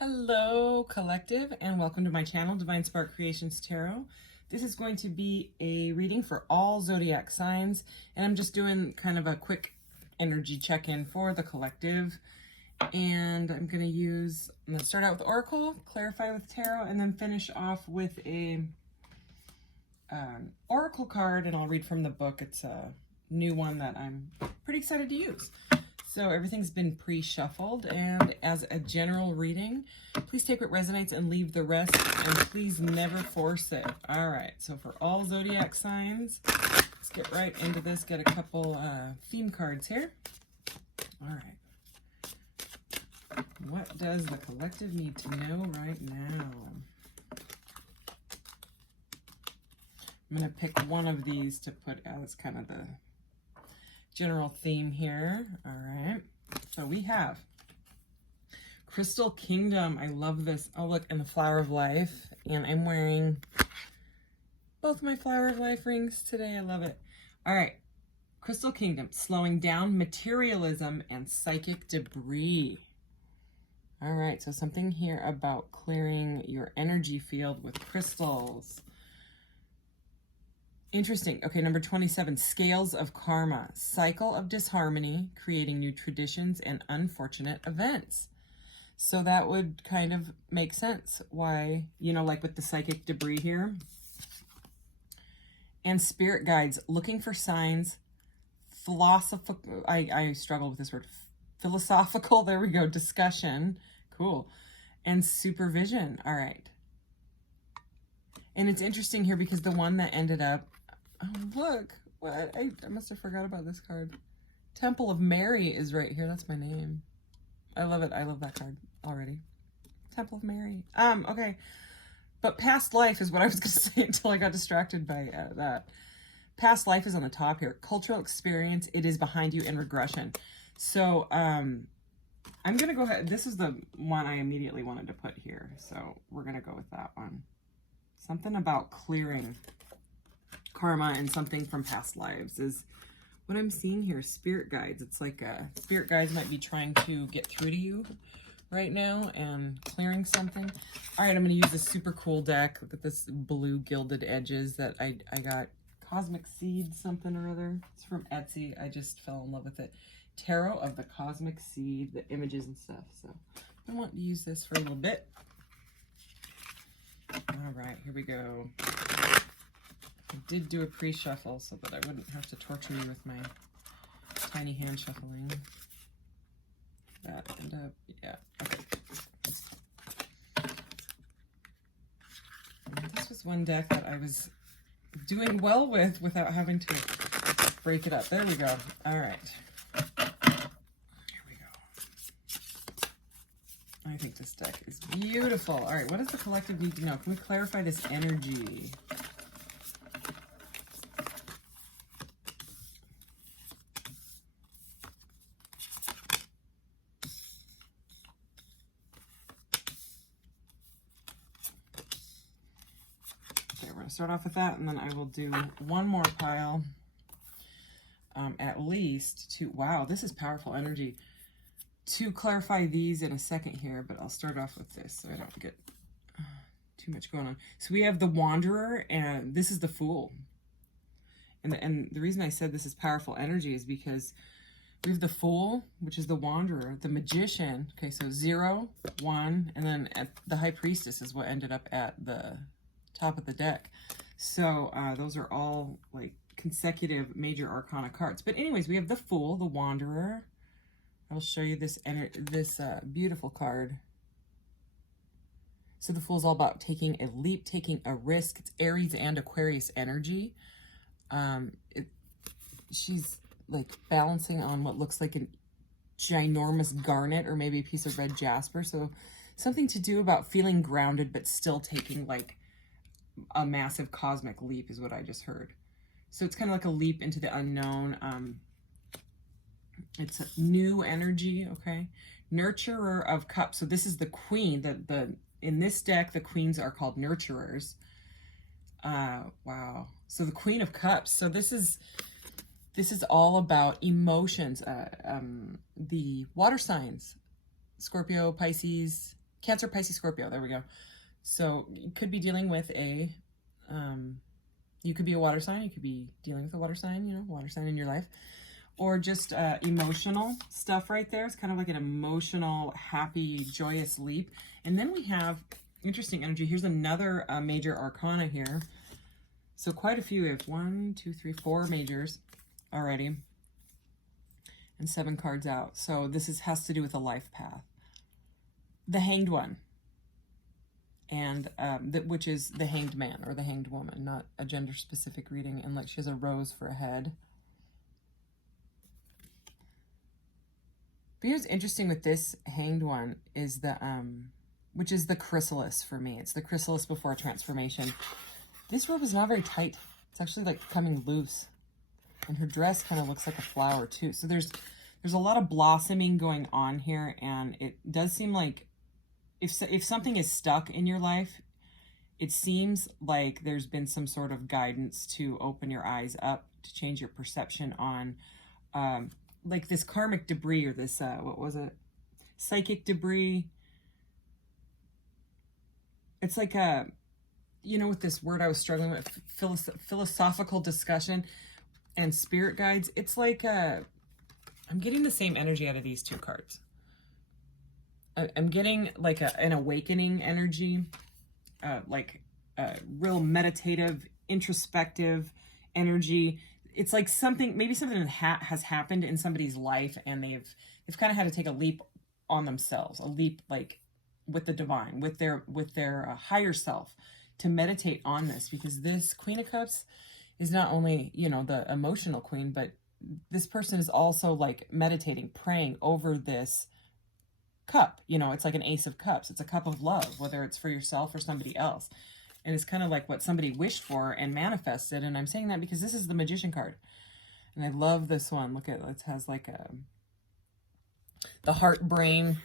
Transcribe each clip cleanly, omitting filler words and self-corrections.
Hello, collective, and welcome to my channel, Divine Spark Creations Tarot. This is going to be a reading for all zodiac signs, and I'm just doing kind of a quick energy check-in for the collective. And I'm going to start out with Oracle, clarify with Tarot, and then finish off with a Oracle card, and I'll read from the book. It's a new one that I'm pretty excited to use. So everything's been pre-shuffled, and as a general reading, please take what resonates and leave the rest, and please never force it. All right, so for all zodiac signs, let's get right into this. Get a couple theme cards here. All right. What does the collective need to know right now? I'm going to pick one of these to put as kind of the general theme here. All right, so we have Crystal Kingdom. I love this. Oh, look, and the Flower of Life, and I'm wearing both my Flower of Life rings today. I love it. All right, Crystal Kingdom, slowing down materialism and psychic debris. All right, so something here about clearing your energy field with crystals. Interesting. Okay, number 27, Scales of Karma. Cycle of disharmony, creating new traditions and unfortunate events. So that would kind of make sense why, like with the psychic debris here. And Spirit Guides, looking for signs. Philosophical, I struggle with this word. Philosophical, there we go, discussion. Cool. And supervision. All right. And it's interesting here because the one that ended up, oh, look, what? I must have forgot about this card. Temple of Mary is right here. That's my name. I love it. I love that card already. Temple of Mary. Okay. But past life is what I was going to say until I got distracted by that. Past life is on the top here. Cultural experience. It is behind you in regression. So, I'm going to go ahead. This is the one I immediately wanted to put here. So we're going to go with that one. Something about clearing karma and something from past lives is what I'm seeing here. Spirit guides. It's like spirit guides might be trying to get through to you right now and clearing something. All right, I'm going to use this super cool deck. Look at this blue gilded edges that I got. Cosmic Seed something or other. It's from Etsy. I just fell in love with it. Tarot of the Cosmic Seed, the images and stuff. So I want to use this for a little bit. All right, here we go. I did do a pre-shuffle so that I wouldn't have to torture you with my tiny hand shuffling. That end up, yeah, okay. And this was one deck that I was doing well with without having to break it up. There we go. All right. Here we go. I think this deck is beautiful. All right, what does the collective need to know? Can we clarify this energy? Start off with that, and then I will do one more pile at least to, wow, this is powerful energy, to clarify these in a second here, but I'll start off with this so I don't get too much going on. So we have the Wanderer, and this is the Fool. And the reason I said this is powerful energy is because we have the Fool, which is the Wanderer, the Magician. Okay, so 0, 1, and then at the High Priestess is what ended up at the top of the deck. So those are all like consecutive major arcana cards. But anyways, we have the Fool, the Wanderer. I'll show you this beautiful card. So the Fool is all about taking a leap, taking a risk. It's Aries and Aquarius energy. She's like balancing on what looks like a ginormous garnet or maybe a piece of red jasper. So something to do about feeling grounded but still taking like a massive cosmic leap is what I just heard. So it's kind of like a leap into the unknown. It's a new energy, okay? Nurturer of Cups. So this is the Queen. In this deck, the Queens are called Nurturers. Wow. So the Queen of Cups. So this is all about emotions. The water signs, Scorpio, Pisces, Cancer, Pisces, Scorpio. There we go. So you could be dealing with a, you could be a water sign. You could be dealing with a water sign, you know, water sign in your life. Or just emotional stuff right there. It's kind of like an emotional, happy, joyous leap. And then we have interesting energy. Here's another major arcana here. So quite a few. We have 1, 2, 3, 4 majors already. And 7 cards out. So this has to do with a life path. The Hanged One. And which is the Hanged Man or the Hanged Woman. Not a gender-specific reading. And like she has a rose for a head. But here's interesting with this Hanged One is the, which is the chrysalis for me. It's the chrysalis before transformation. This robe is not very tight. It's actually like coming loose. And her dress kind of looks like a flower too. So there's a lot of blossoming going on here. And it does seem like if something is stuck in your life, it seems like there's been some sort of guidance to open your eyes up, to change your perception on, like this karmic debris or this, what was it? Psychic debris. It's like a, you know, with this word I was struggling with, philosophical discussion and spirit guides. It's like, I'm getting the same energy out of these 2 cards. I'm getting like an awakening energy, like a real meditative, introspective energy. It's like maybe something has happened in somebody's life and they've kind of had to take a leap on themselves, a leap like with the divine, with their higher self to meditate on this, because this Queen of Cups is not only, you know, the emotional queen, but this person is also like meditating, praying over this cup. You know, it's like an Ace of Cups. It's a cup of love, whether it's for yourself or somebody else. And it's kind of like what somebody wished for and manifested. And I'm saying that because this is the Magician card. And I love this one. Look at it. Has like the heart-brain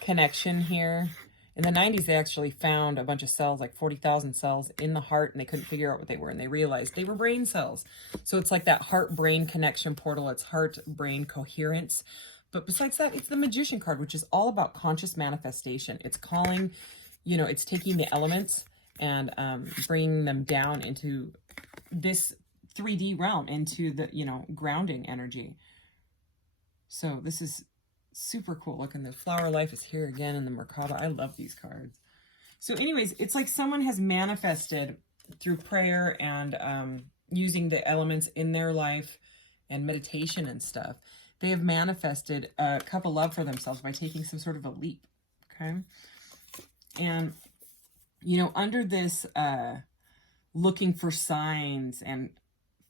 connection here. In the 90s, they actually found a bunch of cells, like 40,000 cells in the heart, and they couldn't figure out what they were. And they realized they were brain cells. So it's like that heart-brain connection portal. It's heart-brain coherence. But besides that, it's the Magician card, which is all about conscious manifestation. It's calling, you know, it's taking the elements and bringing them down into this 3D realm, into the, you know, grounding energy. So this is super cool. Look, and the Flower Life is here again in the Merkaba. I love these cards. So anyways, it's like someone has manifested through prayer and using the elements in their life and meditation and stuff. They have manifested a cup of love for themselves by taking some sort of a leap, okay? And, you know, under this looking for signs and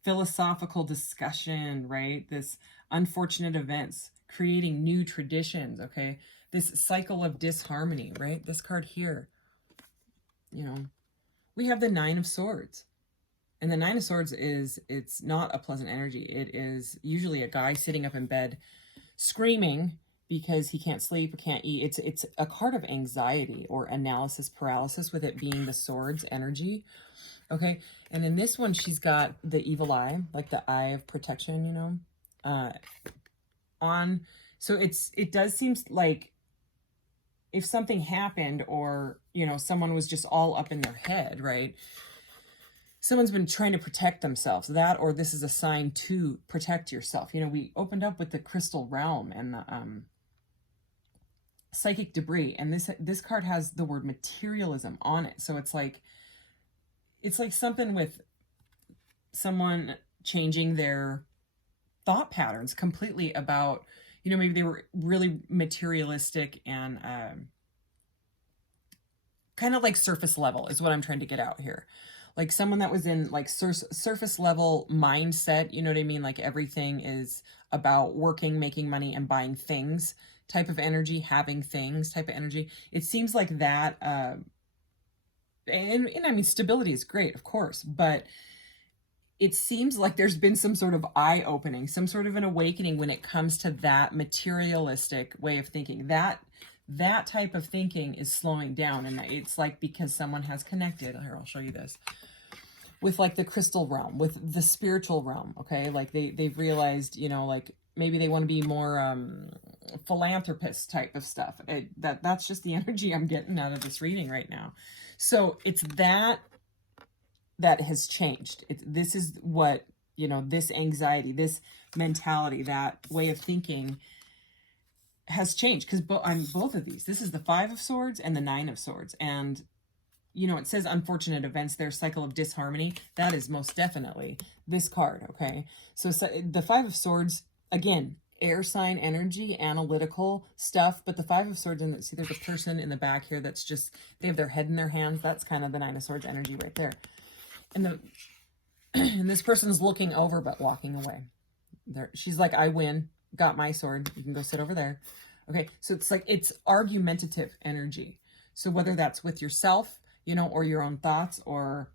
philosophical discussion, right? This unfortunate events, creating new traditions, okay? This cycle of disharmony, right? This card here, you know, we have the 9 of Swords. And the 9 of Swords it's not a pleasant energy. It is usually a guy sitting up in bed screaming because he can't sleep or can't eat. It's a card of anxiety or analysis paralysis, with it being the Swords energy. Okay. And in this one, she's got the evil eye, like the eye of protection, you know, on. So it does seem like if something happened, or, you know, someone was just all up in their head, right? Someone's been trying to protect themselves. That, or this is a sign to protect yourself. You know, we opened up with the crystal realm and the psychic debris, and this card has the word materialism on it. So it's like something with someone changing their thought patterns completely about, you know, maybe they were really materialistic and kind of like surface level is what I'm trying to get out here. Like someone that was in like surface level mindset, you know what I mean? Like everything is about working, making money, and buying things type of energy, having things type of energy. It seems like that, and I mean, stability is great, of course, but it seems like there's been some sort of eye-opening, some sort of an awakening when it comes to that materialistic way of thinking. That type of thinking is slowing down, and it's like because someone has connected, here, I'll show you this, with like the crystal realm, with the spiritual realm, okay? Like they've realized, you know, like maybe they want to be more philanthropist type of stuff. That's just the energy I'm getting out of this reading right now. So it's that has changed. This is what, you know, this anxiety, this mentality, that way of thinking has changed, because on both of these, this is the Five of Swords and the Nine of Swords. And, you know, it says unfortunate events, their cycle of disharmony. That is most definitely this card, okay? So the Five of Swords, again, air sign energy, analytical stuff, but the Five of Swords, and see, there's a person in the back here that's just, they have their head in their hands. That's kind of the Nine of Swords energy right there. And and this person's looking over but walking away. She's like, I win, got my sword, you can go sit over there. Okay, so it's like, it's argumentative energy. So whether that's with yourself, you know, or your own thoughts, or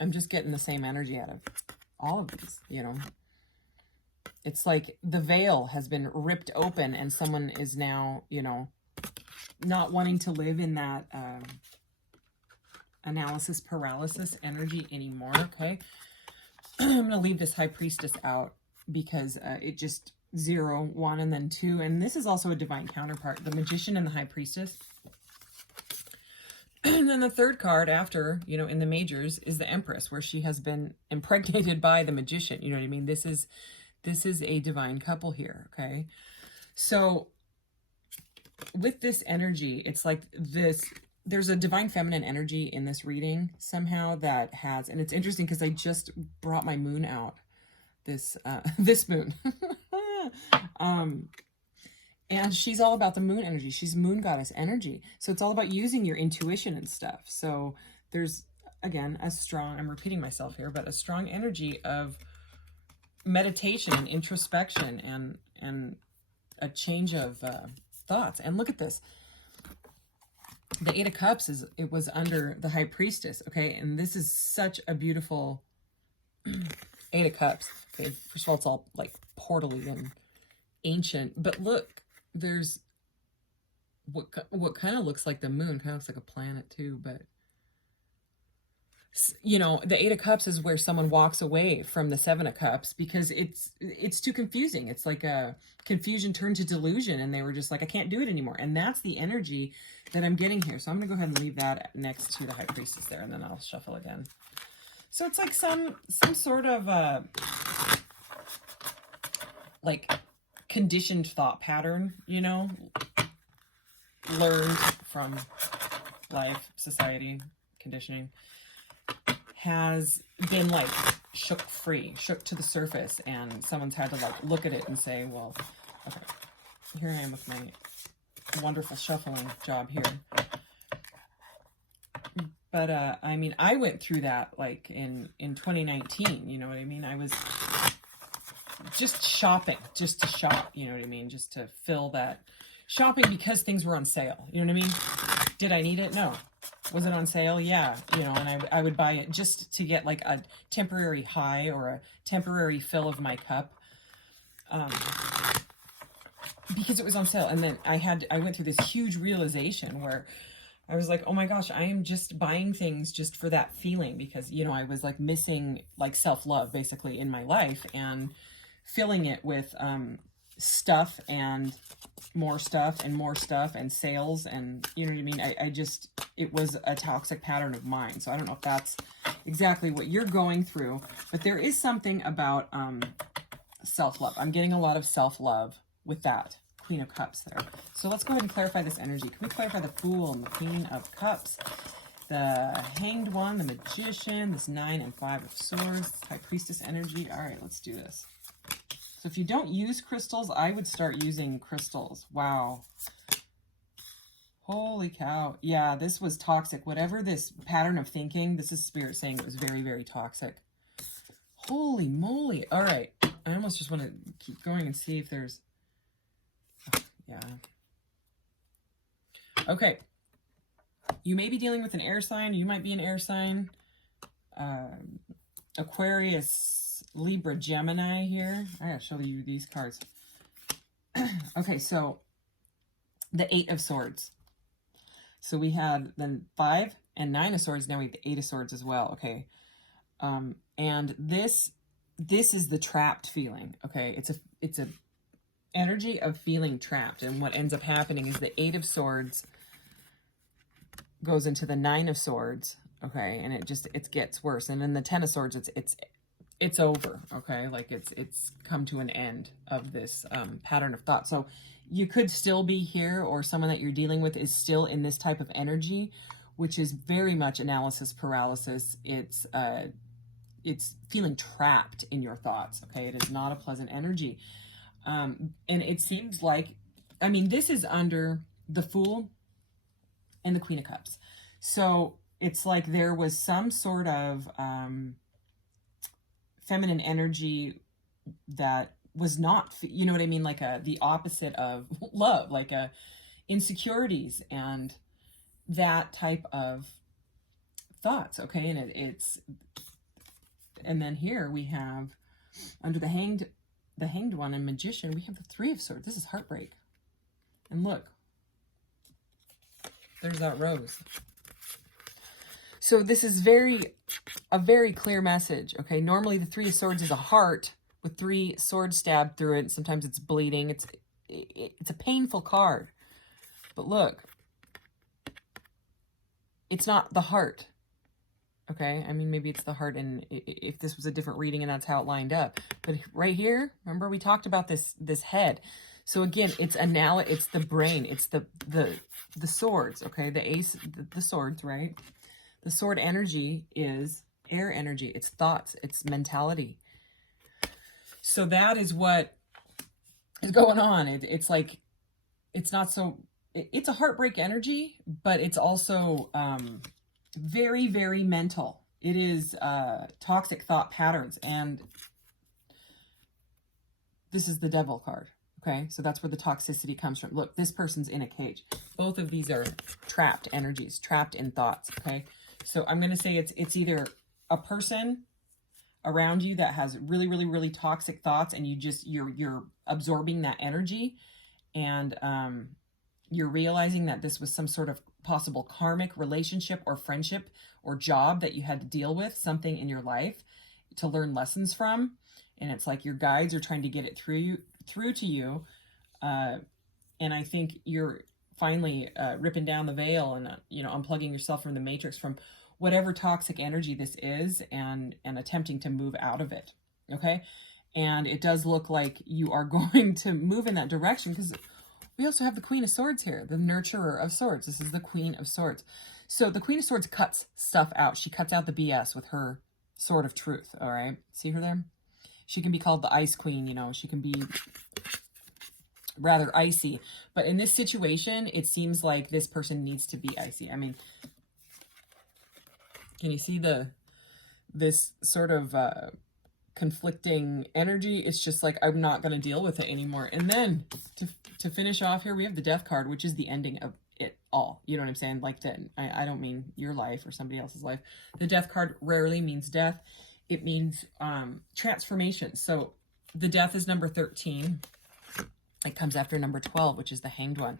I'm just getting the same energy out of all of these, you know. It's like the veil has been ripped open and someone is now, you know, not wanting to live in that analysis paralysis energy anymore, okay? I'm going to leave this High Priestess out because it just 0, 1, and then 2. And this is also a divine counterpart, the Magician and the High Priestess. And then the third card after, you know, in the majors is the Empress, where she has been impregnated by the Magician. You know what I mean? This is a divine couple here, okay? So with this energy, it's like this, there's a divine feminine energy in this reading somehow that has, and it's interesting because I just brought my moon out, this moon. And she's all about the moon energy. She's moon goddess energy. So it's all about using your intuition and stuff. So there's, again, a strong, I'm repeating myself here, but a strong energy of meditation and introspection and a change of thoughts. And look at this. The Eight of Cups it was under the High Priestess, okay? And this is such a beautiful Eight of Cups. Okay, first of all, it's all like portally and ancient, but look, there's what kind of looks like the moon, kind of looks like a planet too, but you know, the Eight of Cups is where someone walks away from the Seven of Cups because it's too confusing. It's like a confusion turned to delusion, and they were just like, I can't do it anymore. And that's the energy that I'm getting here. So I'm gonna go ahead and leave that next to the High Priestess there, and then I'll shuffle again. So it's like some sort of like conditioned thought pattern, you know, learned from life, society, conditioning, has been like shook to the surface, and someone's had to like look at it and say, well, okay, here I am with my wonderful shuffling job here. But I mean, I went through that like in 2019, you know what I mean? I was just shopping, just to shop, you know what I mean? Just to fill that shopping because things were on sale, you know what I mean? Did I need it? No. Was it on sale? Yeah, you know, and I would buy it just to get like a temporary high or a temporary fill of my cup, because it was on sale. And then I went through this huge realization where I was like, oh my gosh, I am just buying things just for that feeling, because, you know, I was like missing like self-love basically in my life, and filling it with stuff and more stuff and more stuff and sales, and you know what I mean? I just, it was a toxic pattern of mine. So I don't know if that's exactly what you're going through, but there is something about self-love. I'm getting a lot of self-love with that Queen of Cups there. So let's go ahead and clarify this energy. Can we clarify the Fool and the Queen of Cups, the Hanged One, the Magician, this 9 and 5 of Swords, High Priestess energy? All right, let's do this. So if you don't use crystals, I would start using crystals. Wow. Holy cow. Yeah, this was toxic. Whatever this pattern of thinking, this is Spirit saying it was very, very toxic. Holy moly. All right. I almost just want to keep going and see if there's... Yeah. Okay. You may be dealing with an air sign. You might be an air sign. Aquarius, Libra, Gemini here. I gotta show you these cards. Okay, so the 8 of Swords. So we had then 5 and 9 of Swords. Now we have the 8 of Swords as well. Okay. And this this is the trapped feeling. Okay. It's a energy of feeling trapped. And what ends up happening is the 8 of Swords goes into the 9 of Swords. Okay. And it gets worse. And then the 10 of Swords, it's over. Okay. Like it's come to an end of this pattern of thought. So you could still be here, or someone that you're dealing with is still in this type of energy, which is very much analysis paralysis. It's feeling trapped in your thoughts. Okay. It is not a pleasant energy. And it seems like, I mean, this is under the Fool and the Queen of Cups. So it's like there was some sort of feminine energy that was not, you know what I mean? Like the opposite of love, like insecurities and that type of thoughts. Okay. And and then here we have under the Hanged One and Magician, we have the 3 of Swords. This is heartbreak. And look, there's that rose. So this is a very clear message. Okay. Normally the 3 of Swords is a heart with 3 swords stabbed through it. Sometimes it's bleeding. It's a painful card. But look, it's not the heart. Okay, I mean, maybe it's the heart, and if this was a different reading and that's how it lined up. But right here, remember we talked about this head. So again, it's the brain, it's the swords. Okay, the ace, the swords, right? The sword energy is air energy. It's thoughts. It's mentality. So that is what is going on. It's like, it's not so, it's a heartbreak energy, but it's also very, very mental. It is toxic thought patterns. And this is the Devil card. Okay, so that's where the toxicity comes from. Look, this person's in a cage. Both of these are trapped energies, trapped in thoughts. Okay, so I'm going to say it's either a person around you that has really, really, really toxic thoughts, and you're absorbing that energy, and you're realizing that this was some sort of possible karmic relationship or friendship or job that you had to deal with, something in your life to learn lessons from, and it's like your guides are trying to get it through to you, and I think you're finally ripping down the veil and unplugging yourself from the matrix, from whatever toxic energy this is, and attempting to move out of it. Okay, and it does look like you are going to move in that direction, because we also have the Queen of Swords here, the nurturer of swords. This is the Queen of Swords. So the Queen of Swords cuts stuff out. She cuts out the BS with her sword of truth. All right, see her there? She can be called the Ice Queen. She can be rather icy, but in this situation, it seems like this person needs to be icy. I mean, can you see this sort of conflicting energy? It's just like, I'm not going to deal with it anymore. And then to finish off here, we have the Death card, which is the ending of it all. You know what I'm saying? Like, I don't mean your life or somebody else's life. The Death card rarely means death. It means transformation. So the Death is number 13. It comes after number 12, which is the Hanged One.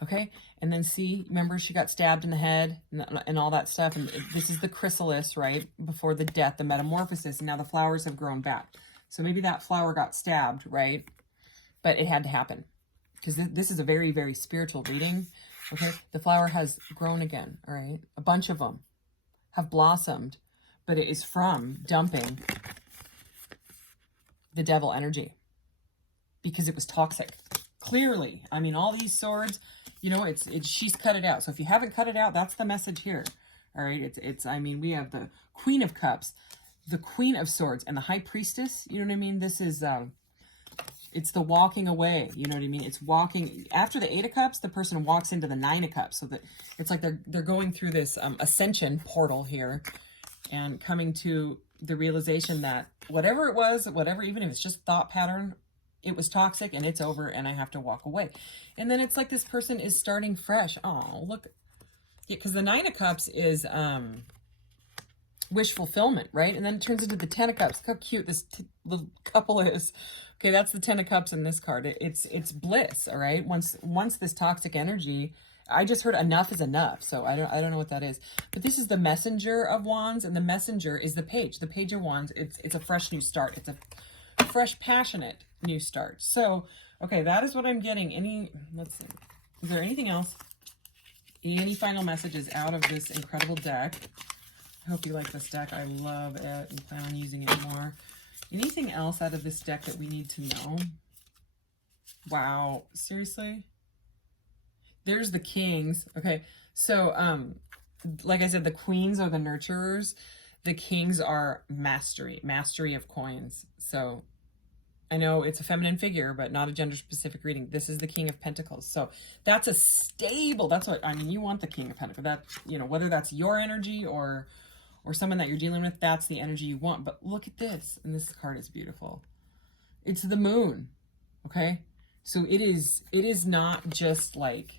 Okay, and then see, remember she got stabbed in the head and all that stuff, and this is the chrysalis, right, before the death, the metamorphosis, and now the flowers have grown back. So maybe that flower got stabbed, right, but it had to happen, because this is a very, very spiritual reading. Okay, the flower has grown again. All right, a bunch of them have blossomed, but it is from dumping the devil energy, because it was toxic. Clearly, I mean, all these swords, she's cut it out. So if you haven't cut it out, that's the message here. All right, I mean, we have the Queen of Cups, the Queen of Swords, and the High Priestess. You know what I mean? This is it's the walking away. You know what I mean? It's walking after the 8 of Cups. The person walks into the 9 of Cups, so that it's like they're going through this ascension portal here, and coming to the realization that whatever it was, even if it's just thought pattern, it was toxic and it's over, and I have to walk away. And then it's like this person is starting fresh. Oh, look. Yeah, because the 9 of Cups is wish fulfillment, right? And then it turns into the 10 of Cups. Look how cute this little couple is. Okay, that's the Ten of Cups in this card. It's bliss, all right? Once this toxic energy, I just heard enough is enough. So I don't know what that is. But this is the Messenger of Wands, and the Messenger is the Page. The Page of Wands, it's a fresh new start. It's a fresh, passionate new start. So, okay, that is what I'm getting. Let's see. Is there anything else? Any final messages out of this incredible deck? I hope you like this deck. I love it and plan on using it more. Anything else out of this deck that we need to know? Wow, seriously? There's the Kings. Okay, so like I said, the Queens are the nurturers. The Kings are mastery of coins. So I know it's a feminine figure, but not a gender-specific reading. This is the King of Pentacles. So that's a stable, that's what, I mean, you want the King of Pentacles. That, you know, whether that's your energy or someone that you're dealing with, that's the energy you want. But look at this, and this card is beautiful. It's the Moon, okay? So it is not just like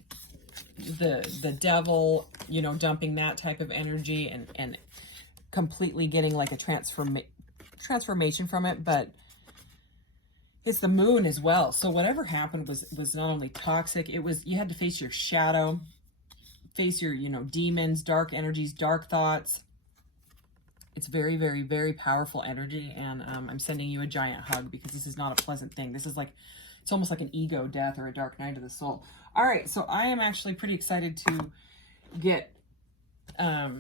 the devil, you know, dumping that type of energy and completely getting like a transformation from it, but it's the Moon as well. So whatever happened was not only toxic, it was, you had to face your shadow, face your, you know, demons, dark energies, dark thoughts. It's very, very, very powerful energy, and I'm sending you a giant hug because this is not a pleasant thing. This is like, it's almost like an ego death or a dark night of the soul. All right, so I am actually pretty excited to get a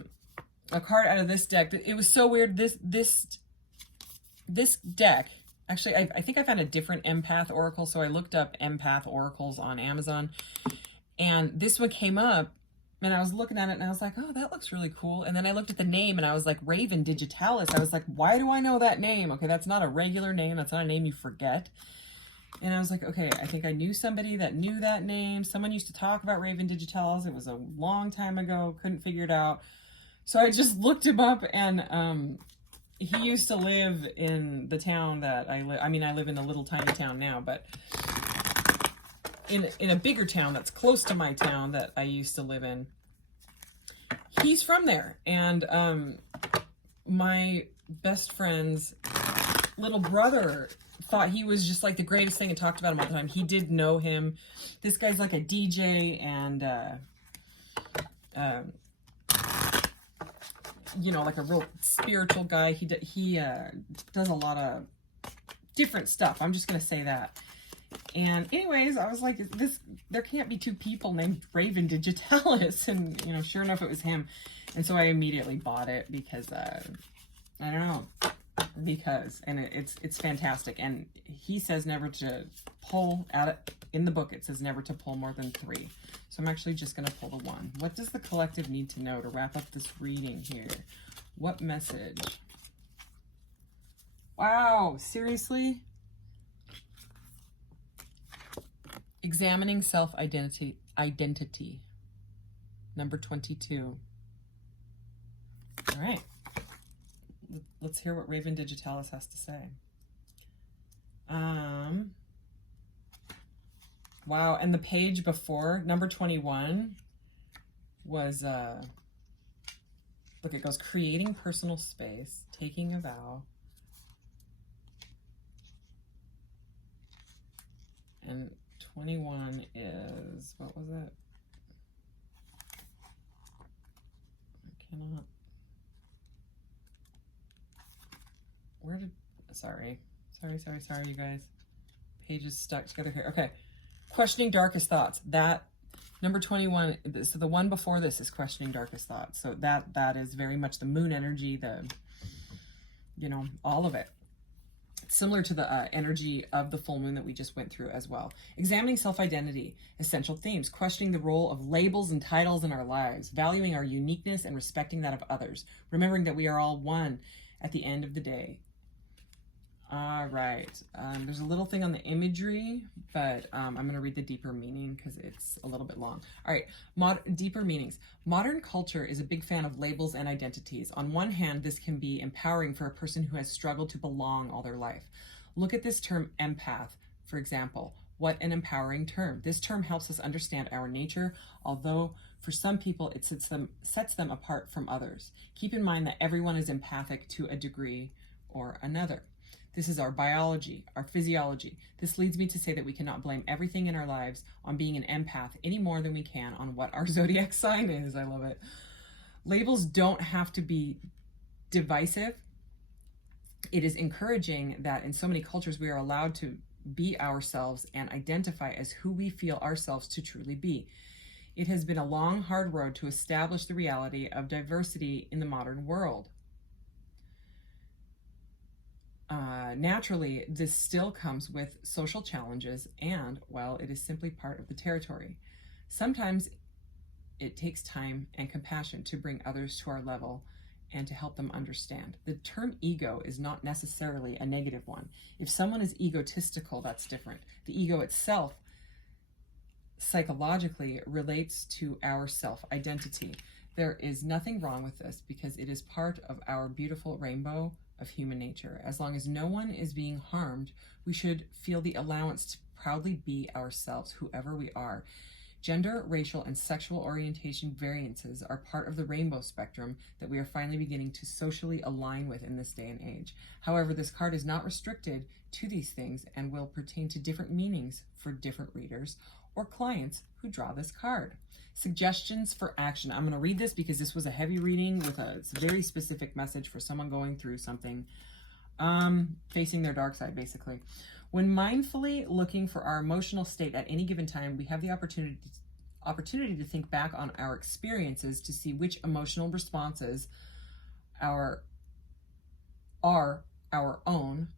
card out of this deck. It was so weird. This deck, actually, I think I found a different empath oracle, so I looked up empath oracles on Amazon, and this one came up, and I was looking at it, and I was like, oh, that looks really cool. And then I looked at the name, and I was like, Raven Digitalis. I was like, why do I know that name? Okay, that's not a regular name. That's not a name you forget. And I was like, okay, I think I knew somebody that knew that name. Someone used to talk about Raven Digitalis. It was a long time ago. Couldn't figure it out. So I just looked him up, and he used to live in the town that I live. I mean, I live in a little tiny town now, but in a bigger town that's close to my town that I used to live in. He's from there, and my best friend's little brother thought he was just like the greatest thing and talked about him all the time. He did know him. This guy's like a DJ and you know, like a real spiritual guy. He does a lot of different stuff. I'm just gonna say that. And anyways, I was like, there can't be two people named Raven Digitalis. And, you know, sure enough, it was him. And so I immediately bought it because, I don't know, and it's fantastic. And he says never to pull in the book, it says never to pull more than 3. So I'm actually just going to pull the 1. What does the collective need to know to wrap up this reading here? What message? Wow, seriously? Examining self-identity, number 22. All right, let's hear what Raven Digitalis has to say. Wow, and the page before, number 21, was, look, it goes, creating personal space, taking a vow, and 21 is, what was it? I cannot. Sorry, you guys. Pages stuck together here. Okay. Questioning darkest thoughts. That, number 21, so the one before this is questioning darkest thoughts. So that is very much the Moon energy, you know, all of it. Similar to the energy of the full moon that we just went through as well. Examining self-identity, essential themes, questioning the role of labels and titles in our lives, valuing our uniqueness and respecting that of others, remembering that we are all one at the end of the day. All right, there's a little thing on the imagery, but I'm going to read the deeper meaning because it's a little bit long. All right, deeper meanings. Modern culture is a big fan of labels and identities. On one hand, this can be empowering for a person who has struggled to belong all their life. Look at this term empath, for example. What an empowering term. This term helps us understand our nature, although for some people it sets them apart from others. Keep in mind that everyone is empathic to a degree or another. This is our biology, our physiology. This leads me to say that we cannot blame everything in our lives on being an empath any more than we can on what our zodiac sign is. I love it. Labels don't have to be divisive. It is encouraging that in so many cultures we are allowed to be ourselves and identify as who we feel ourselves to truly be. It has been a long, hard road to establish the reality of diversity in the modern world. Naturally, this still comes with social challenges and, well, it is simply part of the territory. Sometimes it takes time and compassion to bring others to our level and to help them understand. The term ego is not necessarily a negative one. If someone is egotistical, that's different. The ego itself psychologically relates to our self-identity. There is nothing wrong with this because it is part of our beautiful rainbow of human nature. As long as no one is being harmed, we should feel the allowance to proudly be ourselves, whoever we are. Gender, racial, and sexual orientation variances are part of the rainbow spectrum that we are finally beginning to socially align with in this day and age. However, this card is not restricted to these things and will pertain to different meanings for different readers or clients who draw this card. Suggestions for action. I'm going to read this because this was a heavy reading with a very specific message for someone going through something, facing their dark side, basically. When mindfully looking for our emotional state at any given time, we have the opportunity to think back on our experiences to see which emotional responses are our own.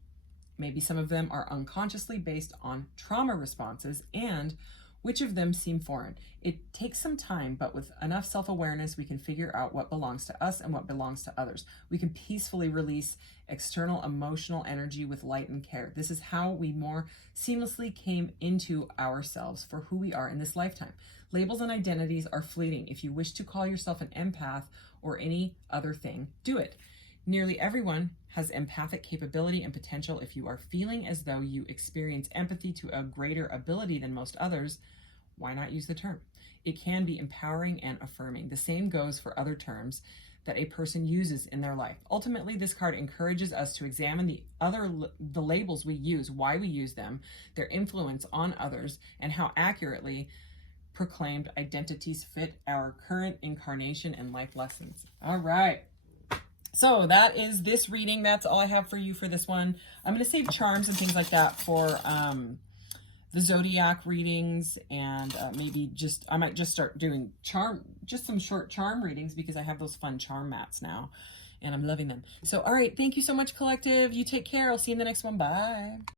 Maybe some of them are unconsciously based on trauma responses, and which of them seem foreign. It takes some time, but with enough self-awareness, we can figure out what belongs to us and what belongs to others. We can peacefully release external emotional energy with light and care. This is how we more seamlessly came into ourselves for who we are in this lifetime. Labels and identities are fleeting. If you wish to call yourself an empath or any other thing, do it. Nearly everyone has empathic capability and potential. If you are feeling as though you experience empathy to a greater ability than most others, why not use the term? It can be empowering and affirming. The same goes for other terms that a person uses in their life. Ultimately, this card encourages us to examine the labels we use, why we use them, their influence on others, and how accurately proclaimed identities fit our current incarnation and life lessons. All right. So that is this reading. That's all I have for you for this one. I'm going to save charms and things like that for the Zodiac readings, and I might just start doing just some short charm readings because I have those fun charm mats now and I'm loving them. So, all right. Thank you so much, collective. You take care. I'll see you in the next one. Bye.